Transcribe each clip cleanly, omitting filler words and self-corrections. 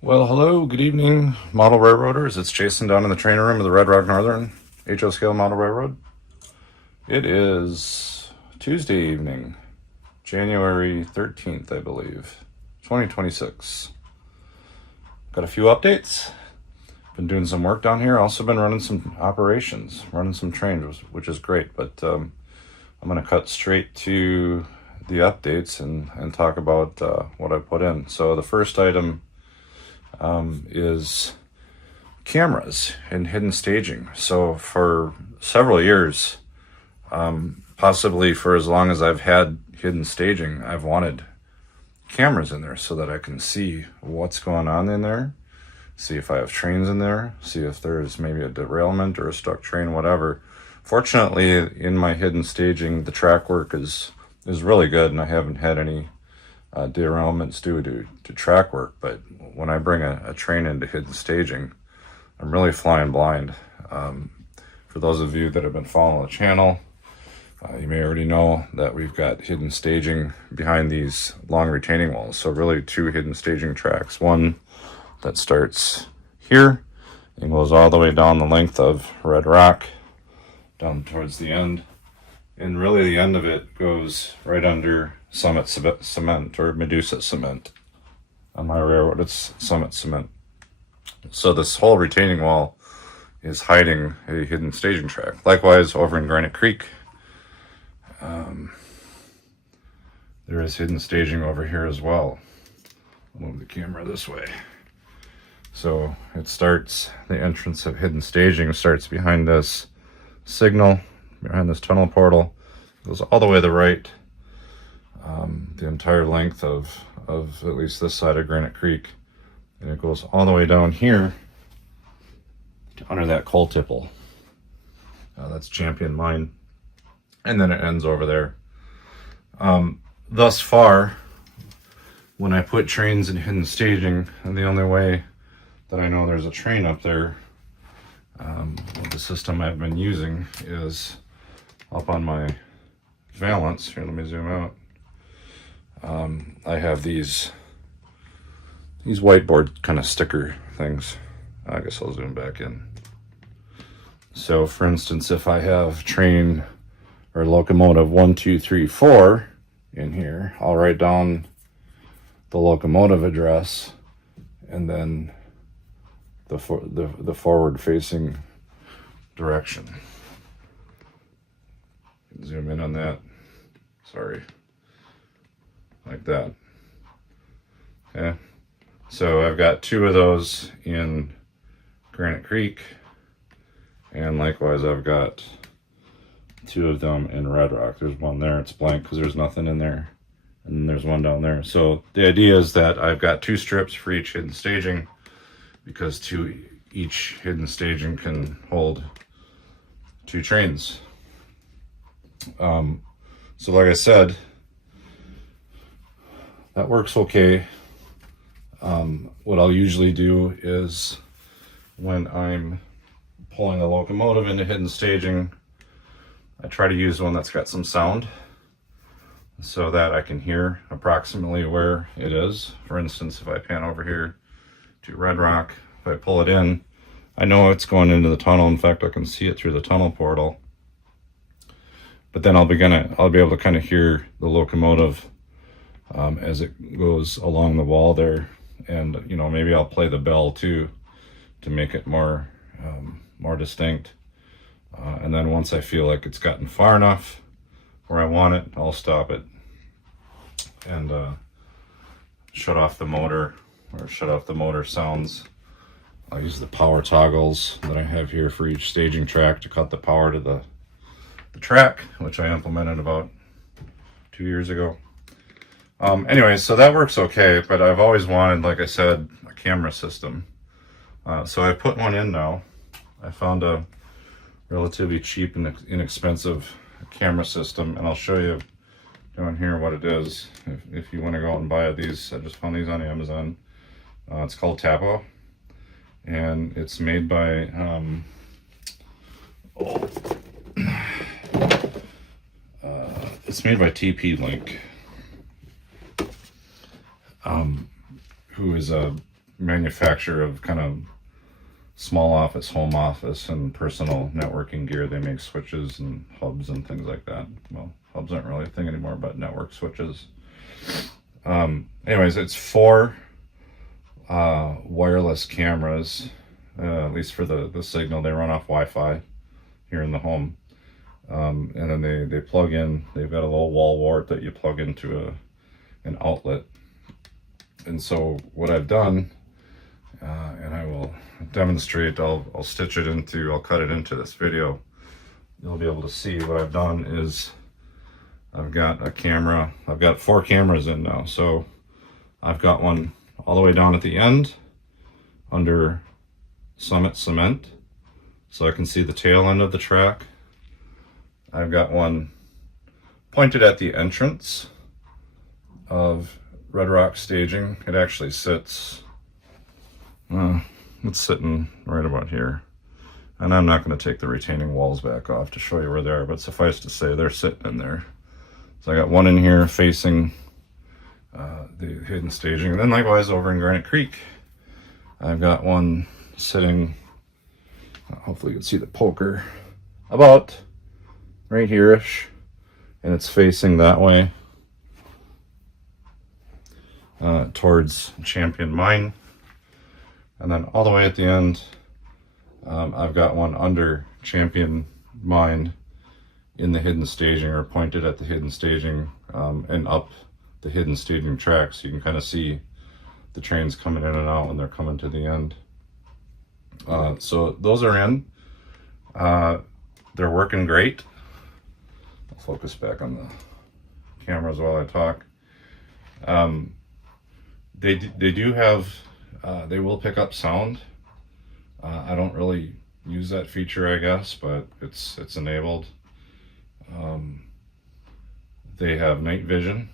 Well, hello, good evening, model railroaders. It's Jason down in the training room of the Red Rock Northern HO Scale Model Railroad. It is Tuesday evening, January 13th, I believe, 2026. Got a few updates. Been doing some work down here. Also been running some operations, running some trains, which is great. But I'm going to cut straight to the updates and talk about what I put in. So the first item is cameras and hidden staging. So for several years, possibly for as long as I've had hidden staging, I've wanted cameras in there so that I can see what's going on in there, see if I have trains in there, see if there's maybe a derailment or a stuck train, whatever. Fortunately, in my hidden staging, the track work is really good, and I haven't had any derailments due to track work. But when I bring a train into hidden staging, I'm really flying blind. For those of you that have been following the channel, you may already know that we've got hidden staging behind these long retaining walls. So really two hidden staging tracks. One that starts here and goes all the way down the length of Red Rock down towards the end. And really the end of it goes right under Summit Cement, or Medusa Cement. On my railroad, it's Summit Cement. So this whole retaining wall is hiding a hidden staging track. Likewise, over in Granite Creek, there is hidden staging over here as well. I'll move the camera this way. So it starts, the entrance of hidden staging starts behind this signal, behind this tunnel portal, goes all the way to the right, the entire length of at least this side of Granite Creek, and it goes all the way down here to under that coal tipple. That's Champion Mine, and then it ends over there. Thus far, when I put trains in hidden staging, and the only way that I know there's a train up there, the system I've been using is up on my valance. Here, let me zoom out. I have these whiteboard kind of sticker things. I guess I'll zoom back in. So for instance, if I have train or locomotive 1, 2, 3, 4 in here, I'll write down the locomotive address and then the forward facing direction. Zoom in on that. Sorry. Like that. Okay. So I've got two of those in Granite Creek, and likewise I've got two of them in Red Rock. There's one there, it's blank because there's nothing in there, and then there's one down there. So the idea is that I've got two strips for each hidden staging, because each hidden staging can hold two trains. So like I said, that works okay. What I'll usually do is, when I'm pulling a locomotive into hidden staging, I try to use one that's got some sound so that I can hear approximately where it is. For instance, if I pan over here to Red Rock, if I pull it in, I know it's going into the tunnel. In fact, I can see it through the tunnel portal. But then I'll be able to kind of hear the locomotive as it goes along the wall there, and maybe I'll play the bell too to make it more distinct. And then once I feel like it's gotten far enough where I want it, I'll stop it and shut off the motor, or shut off the motor sounds. I'll use the power toggles that I have here for each staging track to cut the power to the track, which I implemented about 2 years ago. Anyway, so that works okay, but I've always wanted, like I said, a camera system. So I put one in now. I found a relatively cheap and inexpensive camera system, and I'll show you down here what it is. If you want to go out and buy these, I just found these on Amazon. It's called Tapo, and it's made by it's made by TP-Link, who is a manufacturer of kind of small office, home office, and personal networking gear. They make switches and hubs and things like that. Well, hubs aren't really a thing anymore, but network switches. Anyways, it's 4 wireless cameras, at least for the signal. They run off Wi-Fi here in the home. And then they plug in. They've got a little wall wart that you plug into an outlet. And so what I've done, and I will demonstrate, I'll stitch it into, I'll cut it into this video. You'll be able to see what I've done is I've got a camera. I've got 4 cameras in now. So I've got one all the way down at the end under Summit Cement, so I can see the tail end of the track. I've got one pointed at the entrance of Red Rock Staging. It actually sits, it's sitting right about here. And I'm not going to take the retaining walls back off to show you where they are, but suffice to say they're sitting in there. So I got one in here facing the hidden staging. And then likewise over in Granite Creek, I've got one sitting, hopefully you can see the poker, about right here-ish, and it's facing that way towards Champion Mine. And then all the way at the end, I've got one under Champion Mine in the hidden staging, or pointed at the hidden staging, and up the hidden staging track, so you can kind of see the trains coming in and out when they're coming to the end. So those are in. They're working great. I'll focus back on the cameras while I talk. They do have, they will pick up sound. I don't really use that feature, I guess, but it's enabled. They have night vision,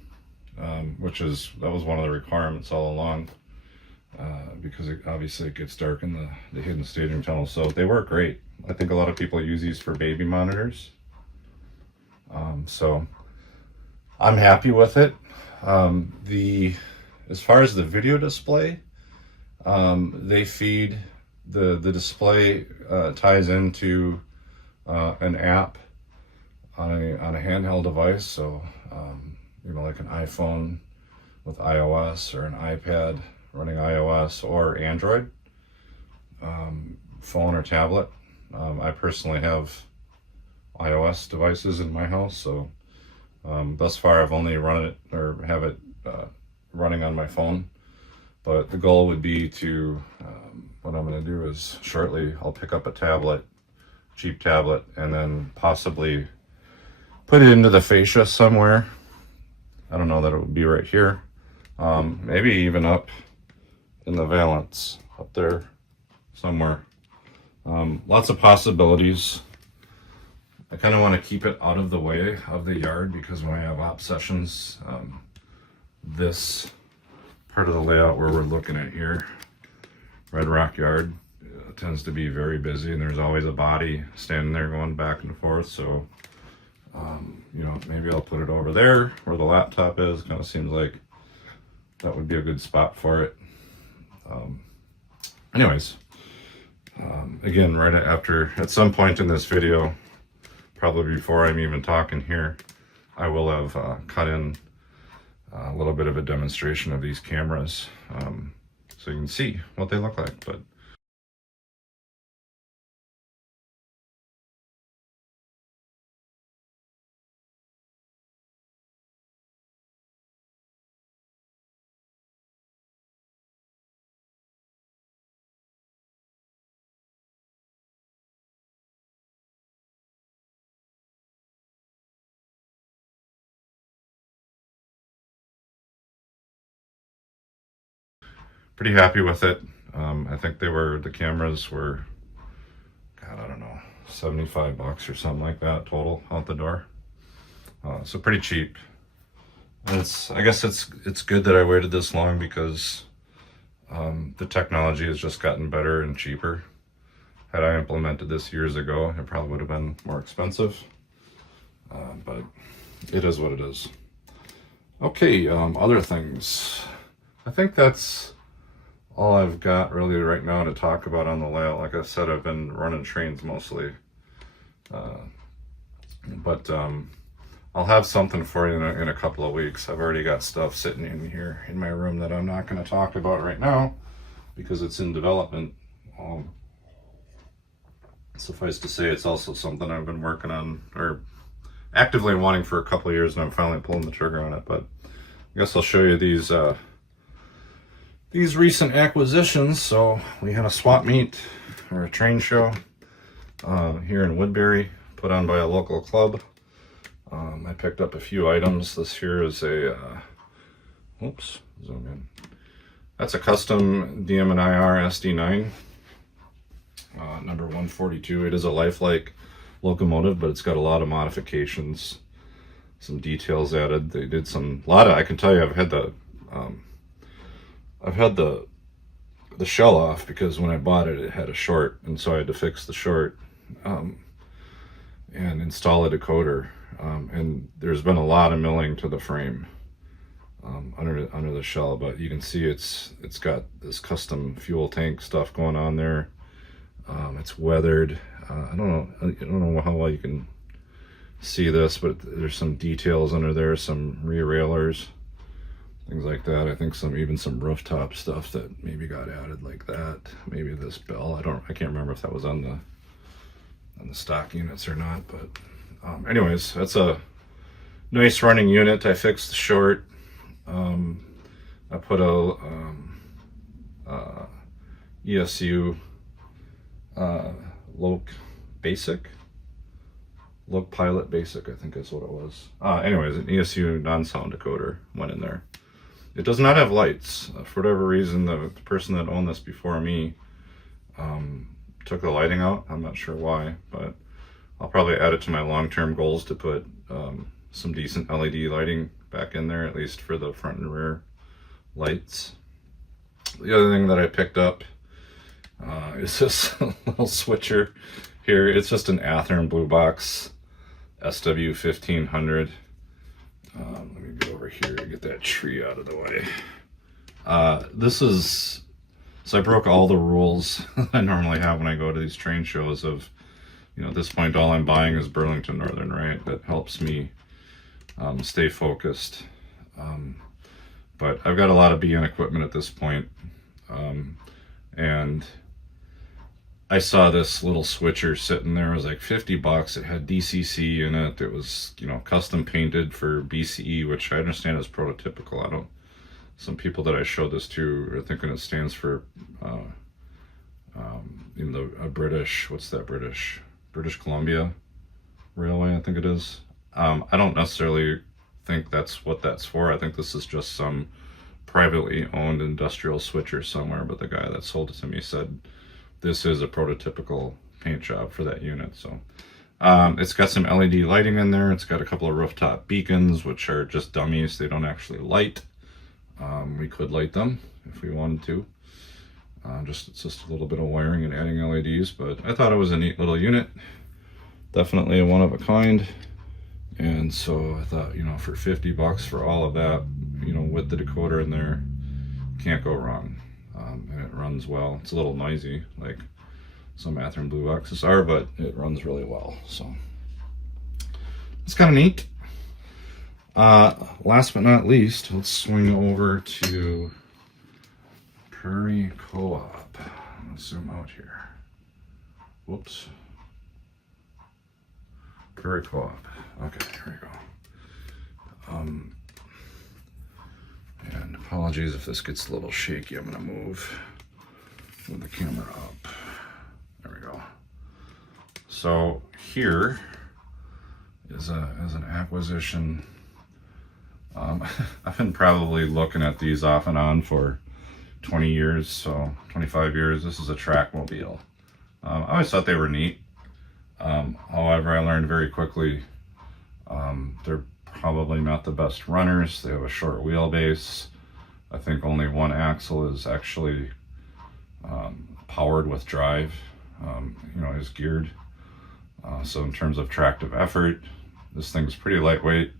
that was one of the requirements all along, because obviously it gets dark in the hidden staging tunnel. So they work great. I think a lot of people use these for baby monitors. So I'm happy with it. As far as the video display, they feed the display, ties into an app on a handheld device. So like an iPhone with iOS, or an iPad running iOS or Android, phone or tablet. I personally have iOS devices in my house, so thus far I've only run it, or have it running on my phone. But the goal would be to, what I'm going to do is shortly I'll pick up a tablet, cheap tablet, and then possibly put it into the fascia somewhere. I don't know that it would be right here. Maybe even up in the valance, up there somewhere. Lots of possibilities. I kind of want to keep it out of the way of the yard, because when I have op sessions, this part of the layout where we're looking at here, Red Rock Yard, tends to be very busy, and there's always a body standing there going back and forth. So maybe I'll put it over there where the laptop is. Kind of seems like that would be a good spot for it. Anyways, again, right after, at some point in this video, probably before I'm even talking here, I will have cut in a little bit of a demonstration of these cameras, so you can see what they look like. But pretty happy with it. I think the cameras were, God, I don't know, $75 or something like that total out the door. So pretty cheap. And I guess it's good that I waited this long, because the technology has just gotten better and cheaper. Had I implemented this years ago, it probably would have been more expensive. But it is what it is. Okay, other things. I think that's all I've got really right now to talk about on the layout. Like I said, I've been running trains mostly. But I'll have something for you in a couple of weeks. I've already got stuff sitting in here in my room that I'm not going to talk about right now because it's in development. Suffice to say, it's also something I've been working on or actively wanting for a couple of years, and I'm finally pulling the trigger on it. But I guess I'll show you these recent acquisitions. So we had a swap meet or a train show here in Woodbury, put on by a local club. I picked up a few items. This here is a, oops, zoom in. That's a custom DM&IR SD9, number 142. It is a lifelike locomotive, but it's got a lot of modifications, some details added. They did I can tell you, I've had the shell off because when I bought it, it had a short, and so I had to fix the short and install a decoder. And there's been a lot of milling to the frame under the shell, but you can see it's got this custom fuel tank stuff going on there. It's weathered. I don't know how well you can see this, but there's some details under there, some rear railers, things like that. I think even some rooftop stuff that maybe got added like that. Maybe this bell. I can't remember if that was on the stock units or not, but anyways, that's a nice running unit. I fixed the short. I put a ESU Loc Pilot Basic, I think is what it was. Anyways, an ESU non-sound decoder went in there. It does not have lights. For whatever reason, the person that owned this before me took the lighting out. I'm not sure why, but I'll probably add it to my long-term goals to put some decent LED lighting back in there, at least for the front and rear lights. The other thing that I picked up is this little switcher here. It's just an Athearn Blue Box SW1500. Let me go over here and get that tree out of the way. So I broke all the rules I normally have when I go to these train shows of, at this point, all I'm buying is Burlington Northern, right? That helps me stay focused. But I've got a lot of BN equipment at this point. And I saw this little switcher sitting there. It was like $50. It had DCC in it. It was, custom painted for BCE, which I understand is prototypical. Some people that I showed this to are thinking it stands for, a British, what's that British Columbia Railway, I think it is. I don't necessarily think that's what that's for. I think this is just some privately owned industrial switcher somewhere, but the guy that sold it to me said this is a prototypical paint job for that unit. So it's got some LED lighting in there. It's got a couple of rooftop beacons, which are just dummies. They don't actually light. We could light them if we wanted to. It's just a little bit of wiring and adding LEDs, but I thought it was a neat little unit. Definitely a one of a kind. And so I thought, for $50 for all of that, with the decoder in there, can't go wrong. And it runs well. It's a little noisy, like some Athearn Blue Boxes are, but it runs really well. So it's kind of neat. Last but not least, let's swing over to Prairie Co-op. Let's zoom out here. Whoops. Prairie Co-op. Okay, here we go. And apologies if this gets a little shaky. I'm gonna move the camera up. There we go. So here is an acquisition. I've been probably looking at these off and on for 20 years, so 25 years. This is a Trackmobile. I always thought they were neat. However, I learned very quickly they're probably not the best runners. They have a short wheelbase. I think only one axle is actually powered with drive, is geared. So in terms of tractive effort, this thing's pretty lightweight,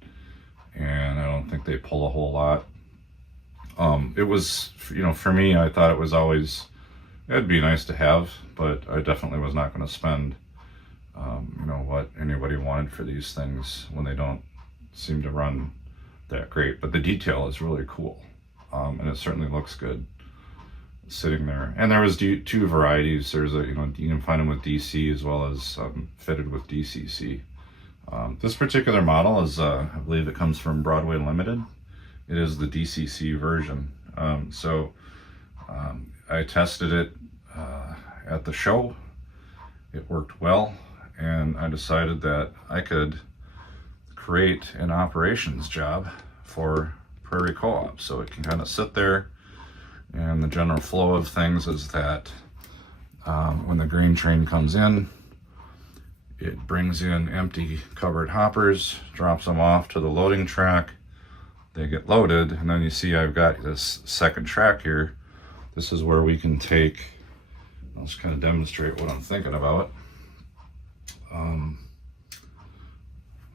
and I don't think they pull a whole lot. It was, for me, I thought it'd be nice to have, but I definitely was not going to spend, what anybody wanted for these things when they don't seem to run that great. But the detail is really cool, and it certainly looks good sitting there. And there was two varieties. There's you can find them with DC as well as fitted with DCC. This particular model is, I believe it comes from Broadway Limited. It is the DCC version. I tested it at the show. It worked well, and I decided that I could create an operations job for Prairie Co-op, so it can kind of sit there. And the general flow of things is that when the grain train comes in, it brings in empty covered hoppers, drops them off to the loading track. They get loaded, and then you see I've got this second track here. This is where we can take, I'll just kind of demonstrate what I'm thinking about.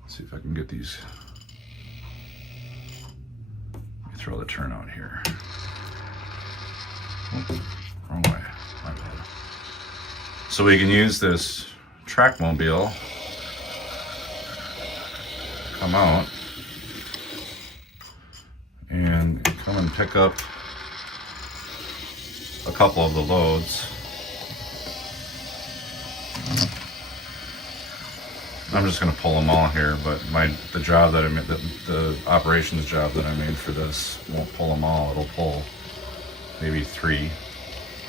Let's see if I can get these. Let me throw the turnout here. Oh, wrong way. My bad. So we can use this Trackmobile, come out, and come and pick up a couple of the loads. I'm just going to pull them all here, but the job that I made, the operations job that I made for this won't pull them all. It'll pull maybe three,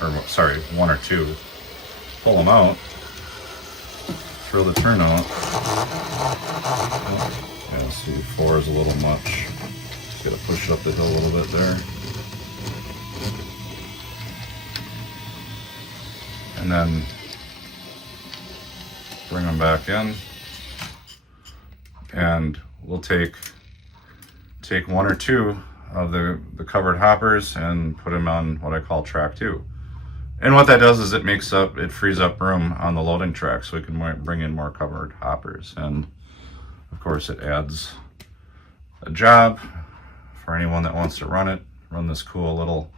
or sorry, one or two. Pull them out, throw the turnout. Yeah, see, 4 is a little much. Just got to push it up the hill a little bit there. And then bring them back in, and we'll take 1 or 2 of the covered hoppers and put them on what I call track 2. And what that does is it frees up room on the loading track, so we can bring in more covered hoppers. And of course it adds a job for anyone that wants to run this cool little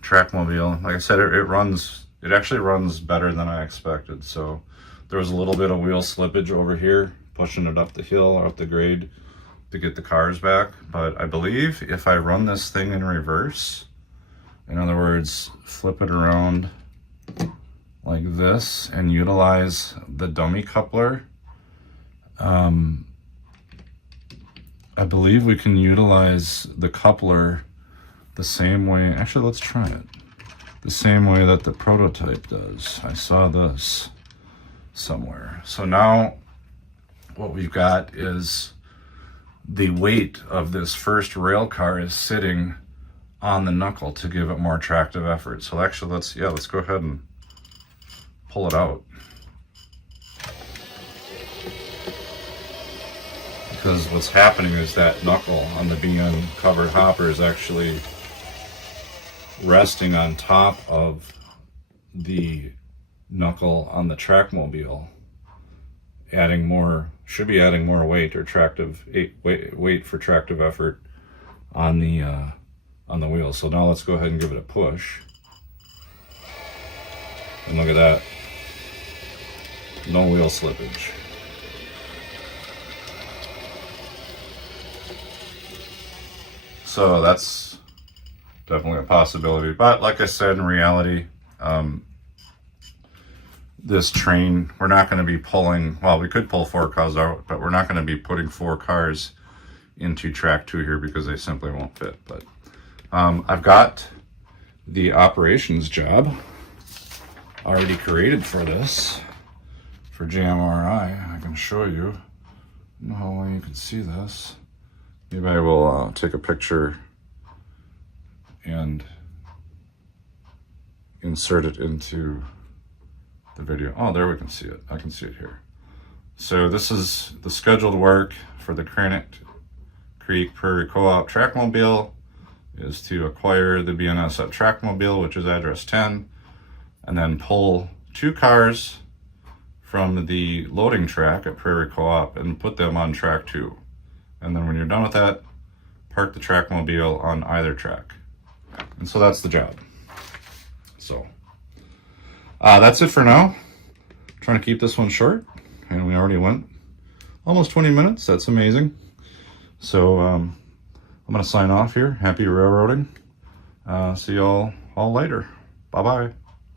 Trackmobile. Like I said, it actually runs better than I expected. So there was a little bit of wheel slippage over here, pushing it up the hill or up the grade to get the cars back. But I believe if I run this thing in reverse, in other words, flip it around like this and utilize the dummy coupler, I believe we can utilize the coupler the same way. Actually, let's try it. The same way that the prototype does. I saw this somewhere. So now what we've got is the weight of this first rail car is sitting on the knuckle to give it more tractive effort. So actually, let's go ahead and pull it out. Because what's happening is that knuckle on the BN covered hopper is actually resting on top of the knuckle on the Trackmobile, should be adding more weight or weight for tractive effort on the wheel. So now let's go ahead and give it a push. And look at that. No wheel slippage. So that's definitely a possibility. But like I said, in reality, this train, we're not going to be pulling, well, we could pull 4 cars out, but we're not going to be putting 4 cars into track 2 here because they simply won't fit. But I've got the operations job already created for this, for JMRI. I can show you. I don't know how well you can see this. Maybe I will take a picture and insert it into the video. Oh, there we can see it. I can see it here. So this is the scheduled work for the Granite Creek Prairie Co-op Trackmobile, is to acquire the BNS at Trackmobile, which is address 10, and then pull 2 cars from the loading track at Prairie Co-op and put them on track 2. And then when you're done with that, park the Trackmobile on either track. And so that's the job. So that's it for now. Trying to keep this one short, and we already went almost 20 minutes. That's amazing. So I'm gonna sign off here. Happy railroading. See y'all later. Bye bye.